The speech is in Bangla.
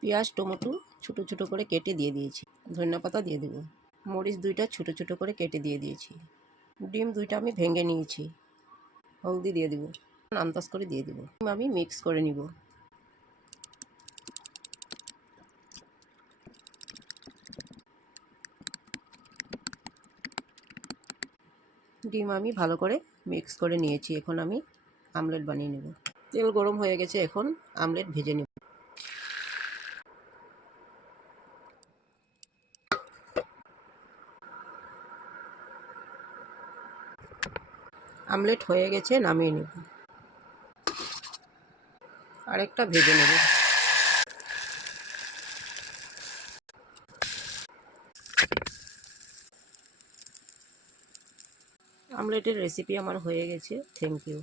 পেঁয়াজ টমেটো ছোটো ছোটো করে কেটে দিয়ে দিয়েছি, ধনেপাতা দিয়ে দেব, মরিচ 2টা ছোটো ছোটো করে কেটে দিয়ে দিয়েছি, ডিম 2টা আমি ভেঙে নিয়েছি, হলদি দিয়ে দেব, আন্দাজ করে দিয়ে দেব। আমি মিক্স করে নিব। ডিম আমি ভালো করে মিক্স করে নিয়েছি, এখন আমি আমলেট বানিয়ে নেব। তেল গরম হয়ে গেছে, এখন আমলেট ভেজে নেব। আমলেট হয়ে গেছে, নামিয়ে নেব। আরেকটা ভেজে নেব। আমলেটের রেসিপি আমার হয়ে গেছে। Thank you.